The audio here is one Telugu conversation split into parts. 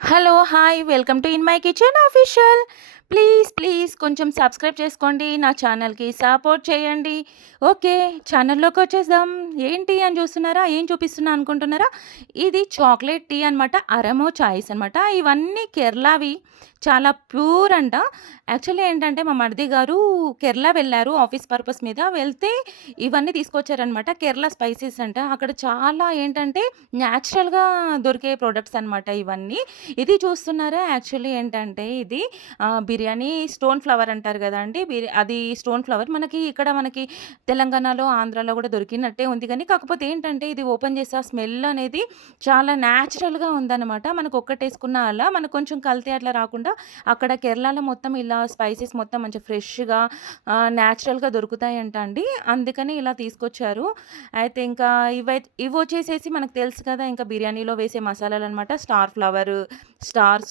Hello! Hi! Welcome to in my kitchen official. Please, please కొంచెం సబ్స్క్రైబ్ చేసుకోండి. నా ఛానల్‌కి సపోర్ట్ చేయండి. ఓకే. ఛానల్లోకి వచ్చేద్దాం ఏంటి అని చూస్తున్నారా? ఏం చూపిస్తున్నా అనుకుంటున్నారా? ఇది చాక్లెట్ టీ అనమాట. అరమో చాయిస్ అనమాట. ఇవన్నీ కేరళవి. చాలా ప్యూర్ అంట. యాక్చువల్లీ ఏంటంటే మా మరిది గారు కేరళ వెళ్ళారు ఆఫీస్ పర్పస్ మీద. వెళ్తే ఇవన్నీ తీసుకొచ్చారనమాట. కేరళ స్పైసెస్ అంట. అక్కడ చాలా ఏంటంటే న్యాచురల్‌గా దొరికే ప్రోడక్ట్స్ అనమాట ఇవన్నీ. ఇది చూస్తున్నారా? యాక్చువల్లీ ఏంటంటే ఇది బిర్యానీ స్టోన్ ఫ్లవర్ అంటారు కదండి బిర్యా అది స్టోన్ ఫ్లవర్. మనకి ఇక్కడ మనకి తెలంగాణలో, ఆంధ్రాలో కూడా దొరికినట్టే ఉంది కానీ కాకపోతే ఏంటంటే ఇది ఓపెన్ చేసే స్మెల్ అనేది చాలా న్యాచురల్‌గా ఉందన్నమాట మనకు ఒక్కటేసుకున్న అలా మనకు కొంచెం కల్తీ అట్లా రాకుండా అక్కడ కేరళలో మొత్తం ఇలా స్పైసెస్ మొత్తం మంచిగా ఫ్రెష్‌గా న్యాచురల్‌గా దొరుకుతాయంట అండి. అందుకని ఇలా తీసుకొచ్చారు. అయితే ఇంకా ఇవై ఇవొచ్చేసేసి మనకు తెలుసు కదా! ఇంకా బిర్యానీలో వేసే మసాలాలు అనమాట star flower, stars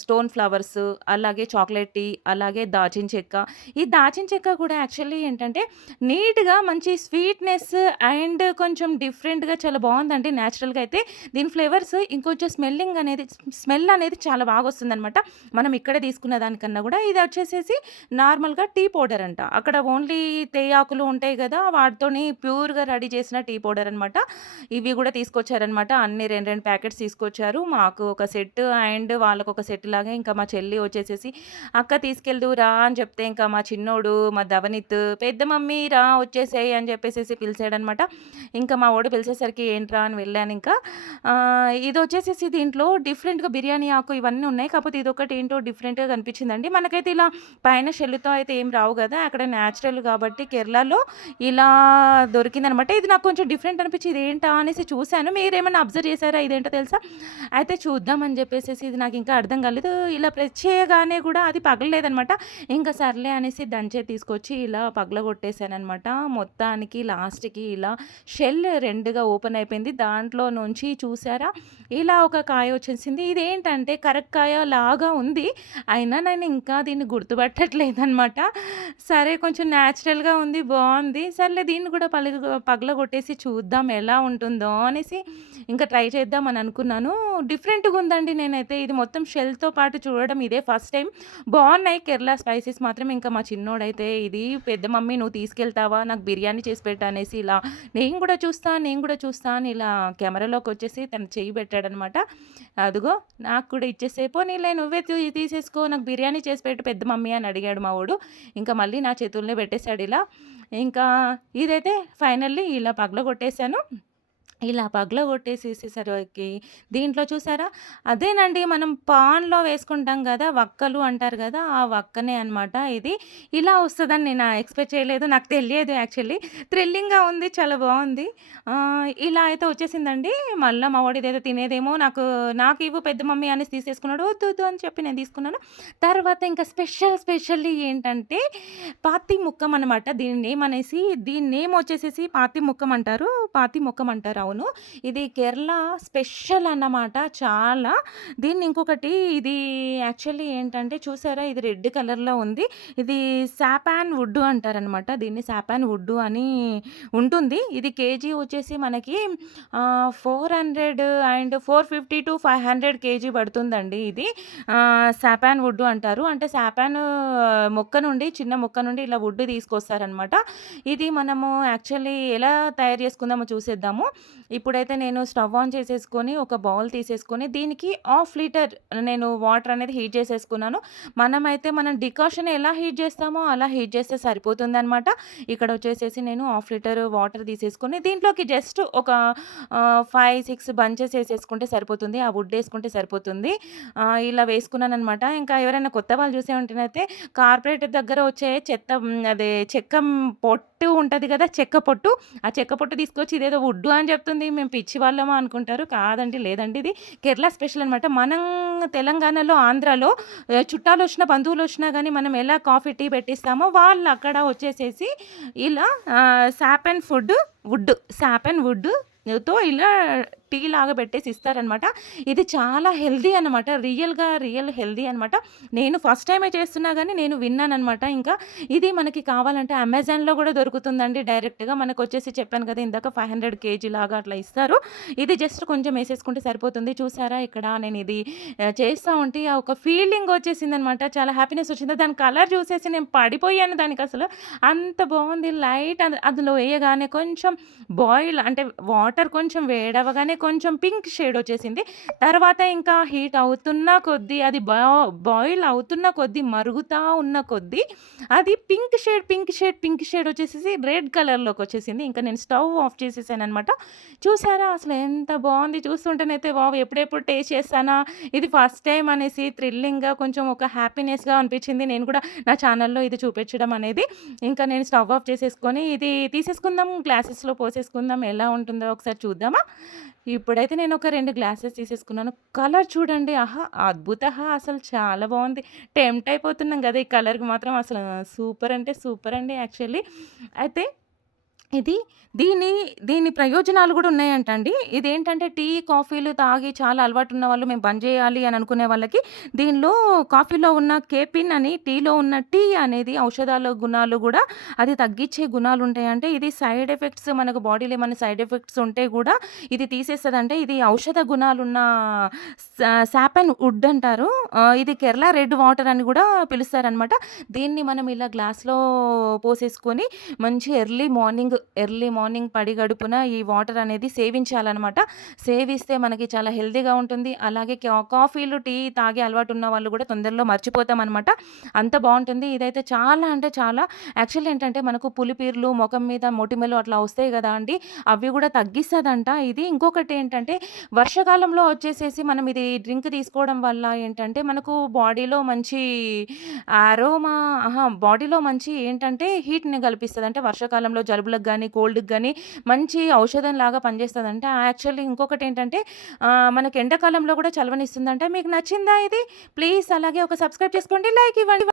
stone flowers, అలాగే చాక్లెట్ టీ, అలాగే దాచిన చెక్క. ఈ దాచిన చెక్క కూడా యాక్చువల్లీ ఏంటంటే నీట్‌గా మంచి స్వీట్‌నెస్ అండ్ కొంచెం డిఫరెంట్‌గా చాలా బాగుందండి న్యాచురల్‌గా అయితే. దీని ఫ్లేవర్స్ ఇంకొంచెం స్మెల్లింగ్ అనేది స్మెల్ అనేది చాలా బాగా వస్తుందనమాట మనం ఇక్కడే తీసుకున్న దానికన్నా కూడా ఇది వచ్చేసేసి నార్మల్‌గా టీ పౌడర్ అంట. అక్కడ ఓన్లీ తేయాకులు ఉంటాయి కదా వాటితోని ప్యూర్‌గా రెడీ చేసిన టీ పౌడర్ అనమాట. ఇవి కూడా తీసుకొచ్చారనమాట. అన్ని 2, 2 ప్యాకెట్స్ తీసుకొచ్చారు. మాకు ఒక సెట్ అండ్ వాళ్ళకు ఒక సెట్ లాగా ఇంకా మా చెల్లి వచ్చేసేసి "అక్క తీసుకెళ్దురా రా" అని చెప్తే ఇంకా మా చిన్నోడు, మా ధవనిత్ "పెద్ద మమ్మీ రా వచ్చేసేయ్" అని చెప్పేసేసి పిలిచాడనమాట ఇంకా మా ఓడు పిలిచేసరికి ఏంట్రా అని వెళ్ళానింకా. ఇది ఇదొచ్చేసేసి దీంట్లో డిఫరెంట్‌గా బిర్యానీ ఆకు ఇవన్నీ ఉన్నాయి. కాకపోతే ఇదొకటి ఏంటో డిఫరెంట్‌గా కనిపించిందండి. మనకైతే ఇలా పైన షెల్లుతో అయితే ఏం రావు కదా అక్కడ న్యాచురల్ కాబట్టి కేరళలో ఇలా దొరికిందనమాట. ఇది నాకు కొంచెం డిఫరెంట్ అనిపించి ఇదేంటా అనేసి చూశాను మీరేమైనా అబ్జర్వ్ చేశారా ఇదేంటో తెలుసా? అయితే చూద్దాం అని చెప్పేసేసి ఇది నాకు ఇంకా అర్థం కాలేదు. ఇలా ప్రెస్ చేయగానే కూడా అది పగలలేదనమాట. ఇంకా సర్లే అనేసి దంచే తీసుకొచ్చి ఇలా పగలగొట్టేసాననమాట. మొత్తానికి లాస్ట్‌కి ఇలా షెల్ రెండుగా ఓపెన్ అయిపోయింది. దాంట్లో నుంచి చూసారా? ఇలా ఒక కాయ వచ్చేసింది. ఇదేంటంటే కరక్కాయ లాగా ఉంది. అయినా నేను ఇంకా దీన్ని గుర్తుపట్టట్లేదనమాట. సరే కొంచెం న్యాచురల్‌గా ఉంది. బాగుంది సర్లే దీన్ని కూడా పగల పగలగొట్టేసి చూద్దాం ఎలా ఉంటుందో అనేసి ఇంకా ట్రై చేద్దాం అని అనుకున్నాను. డిఫరెంట్‌గా ఉందండి నేనైతే ఇది మొత్తం షెల్‌తో పాటు చూడడం ఇదే ఫస్ట్ టైం. బాగున్నాయి కేరళ స్పైసెస్ మాత్రం. ఇంకా మా చిన్నోడైతే ఇది పెద్ద మమ్మీ నువ్వు తీసుకెళ్తావా? నాకు బిర్యానీ చేసి పెట్టు అనేసి ఇలా నేను కూడా చూస్తా, నేను కూడా చూస్తా అని ఇలా కెమెరాలోకొచ్చేసి తను చేయి పెట్టాడనమాట. అదిగో నాకు కూడా ఇచ్చేసేపో నీళ్ళే నువ్వే తీసేసుకో నాకు బిర్యానీ చేసి పెట్టు పెద్ద మమ్మీ అని అడిగాడు మా వాడు ఇంకా మళ్ళీ నా చేతుల్నే పెట్టేశాడు ఇలా. ఇంకా ఇదైతే ఫైనల్లీ ఇలా పగల కొట్టేశాను ఇలా పగలగొట్టేసేసేసరికి దీంట్లో చూసారా? అదేనండి మనం పాన్‌లో వేసుకుంటాం కదా వక్కలు అంటారు కదా ఆ వక్కనే అనమాట ఇది. ఇలా వస్తుందని నేను ఎక్స్‌పెక్ట్ చేయలేదు. నాకు తెలియదు యాక్చువల్లీ. థ్రిల్లింగ్‌గా ఉంది. చాలా బాగుంది ఇలా అయితే వచ్చేసిందండి. మళ్ళీ మా వాడిది ఏదో తినేదేమో నాకు నాకు ఇవ్వు పెద్ద మమ్మీ అనేసి తీసేసుకున్నాడు. వద్దు వద్దు అని చెప్పి నేను తీసుకున్నాను. తర్వాత ఇంకా స్పెషల్ స్పెషల్లీ ఏంటంటే పాతి ముక్కం అనమాట. దీని నేమ్ అనేసి దీని నేమ్ వచ్చేసేసి పాతి ముక్కం అంటారు. పాతి ముక్కం అంటారు. అవును. ఇది కేరళ స్పెషల్ అన్నమాట చాలా. దీన్ని ఇంకొకటి ఇది యాక్చువల్లీ ఏంటంటే చూసారా? ఇది రెడ్ కలర్‌లో ఉంది. ఇది సాపాన్ వుడ్ అంటారనమాట. దీన్ని సాపాన్ వుడ్ అని ఉంటుంది. ఇది కేజీ వచ్చేసి మనకి ఫోర్ హండ్రెడ్ అండ్ 450-500 కేజీ పడుతుందండి ఇది. శాపాన్ సాపాన్ వుడ్ అంటారు. అంటే సాపాన్ మొక్క నుండి చిన్న మొక్క నుండి ఇలా వుడ్ తీసుకొస్తారనమాట. ఇది మనము యాక్చువల్లీ ఎలా తయారు చేసుకుందామో చూసేద్దాము. ఇప్పుడైతే నేను స్టవ్ ఆన్ చేసేసుకొని ఒక బౌల్ తీసేసుకొని దీనికి హాఫ్ లీటర్ నేను వాటర్ అనేది హీట్ చేసేసుకున్నాను. మనమైతే మనం డికాషన్ ఎలా హీట్ చేస్తామో అలా హీట్ చేస్తే సరిపోతుందనమాట. ఇక్కడ వచ్చేసేసి నేను హాఫ్ లీటర్ వాటర్ తీసేసుకొని దీంట్లోకి జస్ట్ ఒక ఫైవ్ సిక్స్ బంచెస్ వేసేసుకుంటే సరిపోతుంది. ఆ వుడ్ వేసుకుంటే సరిపోతుంది. ఇలా వేసుకున్నాను అనమాట ఇంకా ఎవరైనా కొత్త వాళ్ళు చూసే ఉంటేనైతే కార్పొరేటర్ దగ్గర వచ్చే చెత్త అదే అదే చెక్క పొట్టు ఉంటుంది కదా చెక్క పొట్టు. ఆ చెక్క పొట్టు తీసుకొచ్చి ఇదేదో వుడ్డు అని చెప్తుంది. మేము పిచ్చి వాళ్ళమా అనుకుంటారు. కాదండి. లేదండి. ఇది కేరళ స్పెషల్ అనమాట. మనం తెలంగాణలో, ఆంధ్రాలో వచ్చినా బంధువులు వచ్చినా కానీ మనం ఎలా కాఫీ, టీ పెట్టిస్తామో వాళ్ళు అక్కడ వచ్చేసేసి ఇలా sap and food wood sappan వుడ్‌తో ఇలా టీ లాగా పెట్టేసి ఇస్తారనమాట. ఇది చాలా హెల్దీ అనమాట. రియల్‌గా రియల్ హెల్దీ అనమాట. నేను ఫస్ట్ టైమే చేస్తున్నా కానీ నేను విన్నాననమాట. ఇంకా ఇది మనకి కావాలంటే అమెజాన్‌లో కూడా దొరుకుతుందండి డైరెక్ట్‌గా. మనకు వచ్చేసి చెప్పాను కదా! ఇందాక 500 కేజీ లాగా అట్లా ఇస్తారు. ఇది జస్ట్ కొంచెం వేసేసుకుంటే సరిపోతుంది. చూసారా ఇక్కడ నేను ఇది చేస్తా ఉంటే ఒక ఫీలింగ్ వచ్చేసింది అనమాట చాలా హ్యాపీనెస్ వచ్చింది. దాని కలర్ చూసేసి నేను పడిపోయాను దానికి అసలు అంత బాగుంది లైట్ అది అందులో వేయగానే కొంచెం బాయిల్ అంటే వాటర్ కొంచెం వేడవగానే కొంచెం పింక్ షేడ్ వచ్చేసింది. తర్వాత ఇంకా హీట్ అవుతున్న కొద్దీ అది బాయిల్ అవుతున్న కొద్దీ మరుగుతా ఉన్న కొద్దీ అది pink shade, pink shade, pink shade వచ్చేసి రెడ్ కలర్లోకి వచ్చేసింది ఇంకా నేను స్టవ్ ఆఫ్ చేసేసాను అనమాట చూసారా అసలు ఎంత బాగుంది చూస్తుంటేనైతే వావ్! ఎప్పుడెప్పుడు టేస్ట్ చేస్తానా? ఇది ఫస్ట్ టైం అనేసి థ్రిల్లింగ్‌గా కొంచెం ఒక హ్యాపీనెస్‌గా అనిపించింది. నేను కూడా నా ఛానల్లో ఇది చూపించడం అనేది. ఇంకా నేను స్టవ్ ఆఫ్ చేసేసుకొని ఇది తీసేసుకుందాం గ్లాసెస్‌లో పోసేసుకుందాం. ఎలా ఉంటుందో ఒకసారి చూద్దామా? ఇప్పుడైతే నేను ఒక రెండు గ్లాసెస్ తీసేసుకున్నాను. కలర్ చూడండి. ఆహా! అద్భుతహ! అసలు చాలా బాగుంది టెంప్ట్ అయిపోతున్నాం కదా ఈ కలర్‌కి మాత్రం అసలు సూపర్ అంటే సూపర్ అండి యాక్చువల్లీ. అయితే ఇది దీని దీని ప్రయోజనాలు కూడా ఉన్నాయంట అండి ఇదేంటంటే టీ, కాఫీలు తాగి చాలా అలవాటు ఉన్న వాళ్ళు మేము బంద్ చేయాలి అని అనుకునే వాళ్ళకి దీనిలో కాఫీలో ఉన్న కేపిన్ అని టీలో ఉన్న టీ అనేది ఔషధాల గుణాలు కూడా అది తగ్గించే గుణాలు ఉంటాయంటే ఇది సైడ్ ఎఫెక్ట్స్ మనకు బాడీలో ఏమైనా సైడ్ ఎఫెక్ట్స్ ఉంటే కూడా ఇది తీసేస్తుందంటే ఇది ఔషధ గుణాలున్న సా వుడ్ అంటారు. ఇది కేరళ రెడ్ వాటర్ అని కూడా పిలుస్తారనమాట. దీన్ని మనం ఇలా గ్లాస్‌లో పోసేసుకొని మంచి ఎర్లీ మార్నింగ్, ఎర్లీ మార్నింగ్ పడి గడుపున ఈ వాటర్ అనేది సేవించాలనమాట. సేవిస్తే మనకి చాలా హెల్తీగా ఉంటుంది. అలాగే కాఫీలు, టీ తాగే అలవాటు ఉన్న వాళ్ళు కూడా తొందరలో మర్చిపోతామనమాట. అంత బాగుంటుంది ఇదైతే చాలా అంటే చాలా యాక్చువల్లీ ఏంటంటే మనకు పులిపీర్లు, ముఖం మీద మొటిమలు అట్లా వస్తాయి కదా అండి అవి కూడా తగ్గిస్తుందంట ఇది. ఇంకొకటి ఏంటంటే వర్షాకాలంలో వచ్చేసేసి మనం ఇది డ్రింక్ తీసుకోవడం వల్ల ఏంటంటే మనకు బాడీలో మంచి ఆరోమా బాడీలో మంచి ఏంటంటే హీట్‌ని కల్పిస్తుంది అంటే వర్షాకాలంలో జలుబులకు కానీ కోల్డ్‌కి కానీ మంచి ఔషధం ఔషధంలాగా పనిచేస్తదంట. యాక్చువల్లీ ఇంకొకటి ఏంటంటే మనకి ఎండాకాలంలో కూడా చలవనిస్తుందంటే మీకు నచ్చిందా ఇది? ప్లీజ్ అలాగే ఒక సబ్స్క్రైబ్ చేసుకోండి. లైక్ ఇవ్వండి.